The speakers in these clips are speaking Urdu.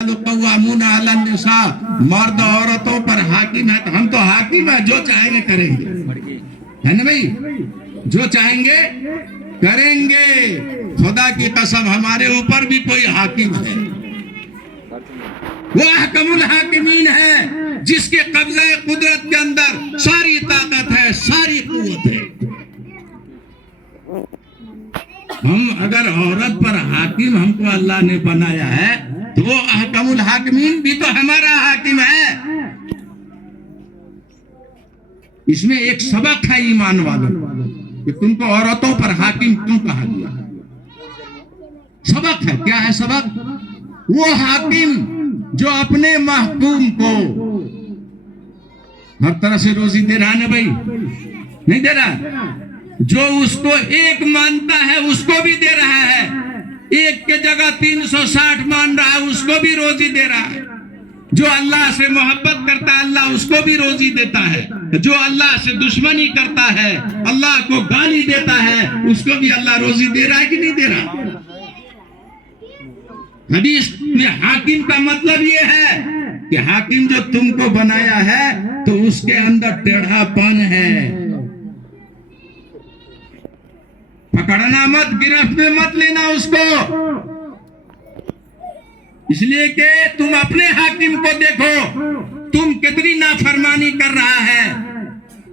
قوامون علی النساء، مرد عورتوں پر حاکم ہے، تو ہم تو حاکم ہیں، جو چاہیں گے کریں گے، ہے نا بھائی؟ جو چاہیں گے کریں گے۔ خدا کی قسم ہمارے اوپر بھی کوئی حاکم ہے، وہ احکم الحاکمین ہے، جس کے قبضہ قدرت کے اندر ساری طاقت ہے، ساری قوت ہے۔ ہم اگر عورت پر حاکم ہم کو اللہ نے بنایا ہے تو وہ احکم الحاکمین بھی تو ہمارا حاکم ہے۔ اس میں ایک سبق ہے ایمان والوں کہ تم کو عورتوں پر حاکم کیوں کہا گیا؟ سبق ہے، کیا ہے سبق؟ وہ حاکم جو اپنے محکوم کو ہر طرح سے روزی دے رہا ہے، بھائی نہیں دے رہا؟ جو اس کو ایک مانتا ہے اس کو بھی دے رہا ہے، ایک کے جگہ 360 مان رہا ہے اس کو بھی روزی دے رہا ہے۔ جو اللہ سے محبت کرتا ہے اللہ اس کو بھی روزی دیتا ہے، جو اللہ سے دشمنی کرتا ہے، اللہ کو گالی دیتا ہے، اس کو بھی اللہ روزی دے رہا ہے کہ نہیں دے رہا؟ حدیث میں حاکم کا مطلب یہ ہے کہ حاکم جو تم کو بنایا ہے تو اس کے اندر ٹیڑھا پن ہے، پکڑنا مت، گرفت میں مت لینا اس کو، اس لیے کہ تم اپنے حاکم کو دیکھو، تم کتنی نافرمانی کر رہا ہے۔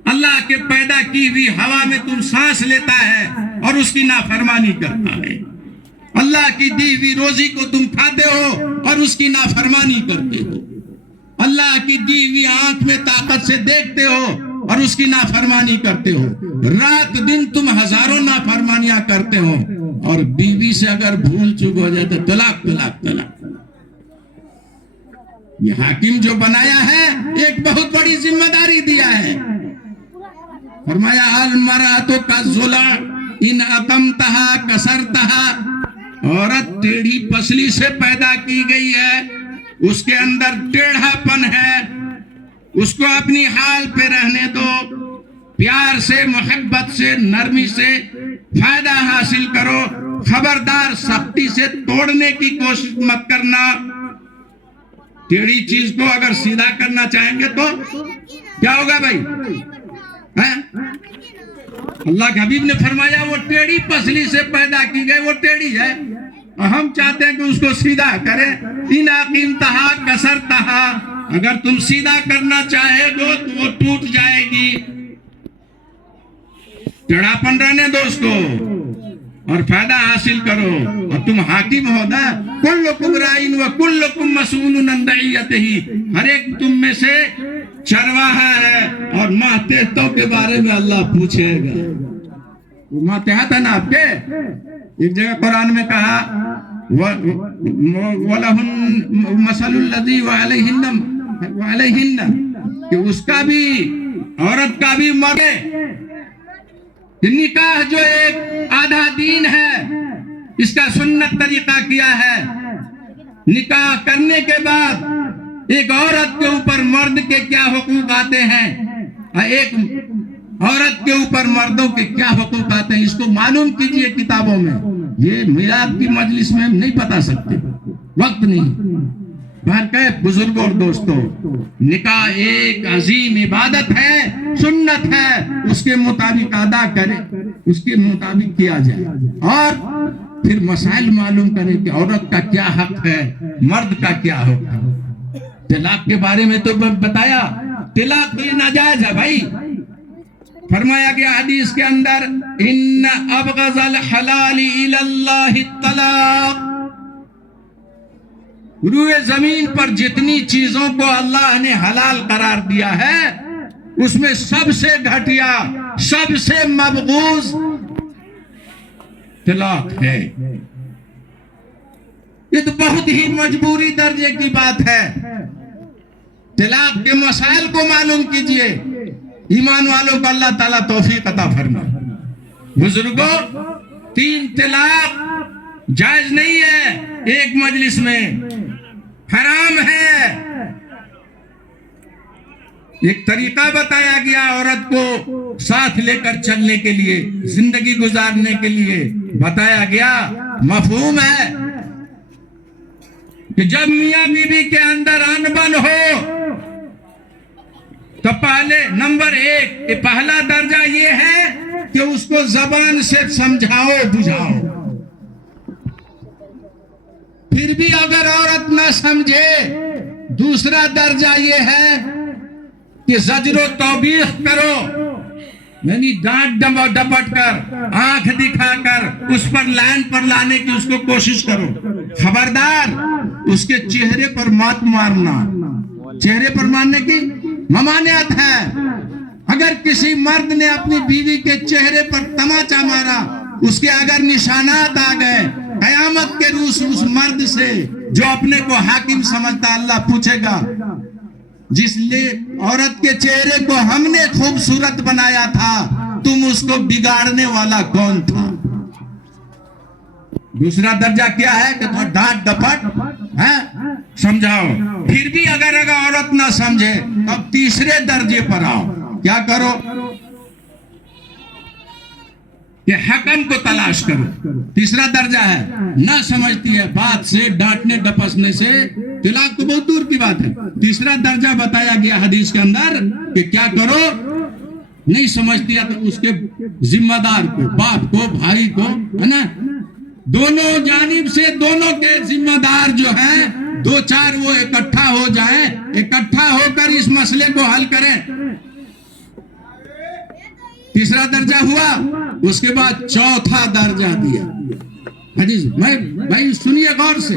اللہ کے پیدا کی ہوئی ہوا میں تم سانس لیتا ہے اور اس کی نافرمانی کرتا ہے، اللہ کی دی ہوئی روزی کو تم کھاتے ہو اور اس کی نافرمانی کرتے ہو، اللہ کی دی ہوئی آنکھ میں طاقت سے دیکھتے ہو اور اس کی نافرمانی کرتے ہو، رات دن تم ہزاروں نافرمانیاں کرتے ہو، اور بیوی سے اگر بھول چک ہو جائے تو طلاق طلاق طلاق۔ یہ حاکم جو بنایا ہے ایک بہت بڑی ذمہ داری دیا ہے، فرمایا المرأۃ کالضلع ان اقمتہا کسرتہا، عورت ٹیڑھی پسلی سے پیدا کی گئی ہے، اس کے اندر ٹیڑھا پن ہے، اس کو اپنی حال پہ رہنے دو، پیار سے، محبت سے، نرمی سے فائدہ حاصل کرو، خبردار سختی سے توڑنے کی کوشش مت کرنا۔ ٹیڑھی چیز کو اگر سیدھا کرنا چاہیں گے تو کیا ہوگا بھائی؟ اللہ کے حبیب نے فرمایا وہ ٹیڑھی پسلی سے پیدا کی گئی، وہ ٹیڑھی ہے، ہم چاہتے ہیں کہ اس کو سیدھا کریں۔ ان اقیمتہا کسرتہا، اگر تم سیدھا کرنا چاہے گو تو وہ ٹوٹ جائے گی، ٹیڑھاپن رہنے دو اس کو اور فائدہ حاصل کرو، اور تم حاکم ہو نا، کلکم رائن و کلکم مسئول عن رعیتہ، ہر ایک تم میں سے چرواہا ہے اور ماتحتوں کے بارے میں اللہ پوچھے گا۔ ماتحت ہے نا آپ کے؟ ایک جگہ قرآن میں کہا وَلَهُنَّ مَثَلُ الَّذِي وَعَلَيْهِنَّ، کہ اس کا بھی، عورت کا بھی مرے، نکاح جو ایک آدھا دین ہے، اس کا سنت طریقہ کیا ہے، نکاح کرنے کے بعد ایک عورت کے اوپر مرد کے کیا حقوق آتے ہیں، ایک عورت کے اوپر مردوں کے کیا حقوق آتے ہیں، اس کو معلوم کیجئے کتابوں میں، یہ میلاد کی مجلس میں نہیں بتا سکتے، وقت نہیں۔ باہر کہ بزرگوں اور دوستوں، نکاح ایک عظیم عبادت ہے، سنت ہے، اس کے مطابق ادا کرے، اس کے مطابق کیا جائے، اور پھر مسائل معلوم کرے کہ عورت کا کیا حق ہے، مرد کا کیا حق ہے۔ طلاق کے بارے میں تو بتایا، طلاق تو ناجائز ہے بھائی، فرمایا گیا حدیث کے اندر ان ابغض الحلال الی اللہ الطلاق، روئے زمین پر جتنی چیزوں کو اللہ نے حلال قرار دیا ہے اس میں سب سے گھٹیا، سب سے مبغوض طلاق ہے۔ یہ تو بہت ہی مجبوری درجے کی بات ہے۔ طلاق کے مسائل کو معلوم کیجئے، ایمان والوں کو اللہ تعالیٰ توفیق عطا فرمائے۔ بزرگوں، 3 طلاق جائز نہیں ہے ایک مجلس میں، حرام ہے۔ ایک طریقہ بتایا گیا عورت کو ساتھ لے کر چلنے کے لیے، زندگی گزارنے کے لیے بتایا گیا، مفہوم ہے، کہ جب میاں بیوی کے اندر انبن ہو تو پہلے نمبر 1 پہلا درجہ یہ ہے کہ اس کو زبان سے سمجھاؤ بجھاؤ. پھر بھی اگر عورت نہ سمجھے، دوسرا درجہ یہ ہے کہ زجر و توبیخ کرو، یعنی ڈانٹ ڈپٹ کر، آنکھ دکھا کر اس پر لائن پر لانے کی اس کو کوشش کرو. خبردار اس کے چہرے پر مات مارنا. چہرے پر مارنے کی ممانعت ہے. اگر کسی مرد نے اپنی بیوی کے چہرے پر تماچا مارا، اس کے اگر نشانات آ گئے، قیامت کے روز اس مرد سے جو اپنے کو حاکم سمجھتا، اللہ پوچھے گا جس لیے عورت کے چہرے کو ہم نے خوبصورت بنایا تھا، تم اس کو بگاڑنے والا کون تھا؟ دوسرا درجہ کیا ہے کہ تو ڈانٹ ڈپٹ سمجھاؤ. پھر بھی اگر عورت نہ سمجھے تب تیسرے درجے پر آؤ. کیا کرو کہ حکم کو تلاش کرو. تیسرا درجہ ہے، نہ سمجھتی ہے بات سے، ڈانٹنے ڈپسنے سے، طلاق تو بہت دور کی بات ہے. تیسرا درجہ بتایا گیا حدیث کے اندر کہ کیا کرو، نہیں سمجھتی ہے تو اس کے ذمہ دار کو، باپ کو، بھائی کو، ہے نا، دونوں جانب سے دونوں کے ذمہ دار جو ہیں 2-4 وہ اکٹھا ہو جائیں، اکٹھا ہو کر اس مسئلے کو حل کریں. تیسرا درجہ ہوا. اس کے بعد چوتھا درجہ دیا حدیث میں، بھائی سنیے غور سے.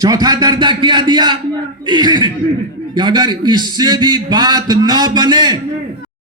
چوتھا درجہ کیا دیا کہ اگر اس سے بھی بات نہ بنے